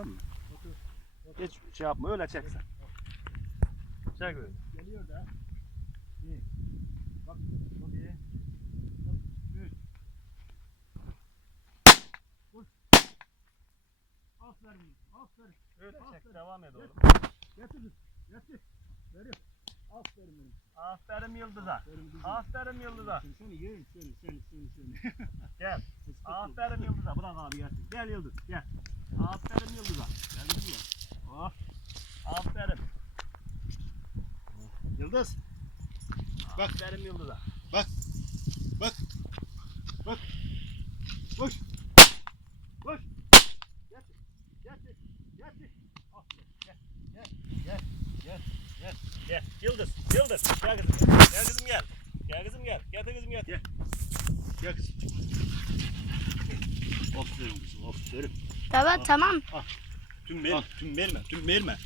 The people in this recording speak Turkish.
tamam mı? Hiç şey yapma, öyle çek sen. Çek öyle. Geliyor da. Bir. Bak. Bak. Bir. Üç. Vur. Aferin. Aferin. Öyle çek, Aferin. devam et oğlum. Getir. Getir. Veriyor. Aferin benim. Aferin Yıldız'a. Aferin kızım. Aferin Yıldız'a. Seni yerim seni. Gel. Aferin Yıldız'a. Bırak abi gelsin. Gel Yıldız. Gel. Aferin Yıldız'a. Gel Yıldız'a. Oh. Aferin. Yıldız. Bak. Aferin Yıldız'a. Bak. Bak. Bak. Koş. Koş. Getir. Getir. Getir. Aferin. Gel. Gel. Gel. Gel. Gel. Gel. Yıldız. Yıldız. Gel kızım gel. Gel kızım gel. Gel kızım gel. Getir kızım gel. Gel. Gel kızım. Aferin kızım. Aferin. Tamam tamam. Tüm verme. Tüm verme.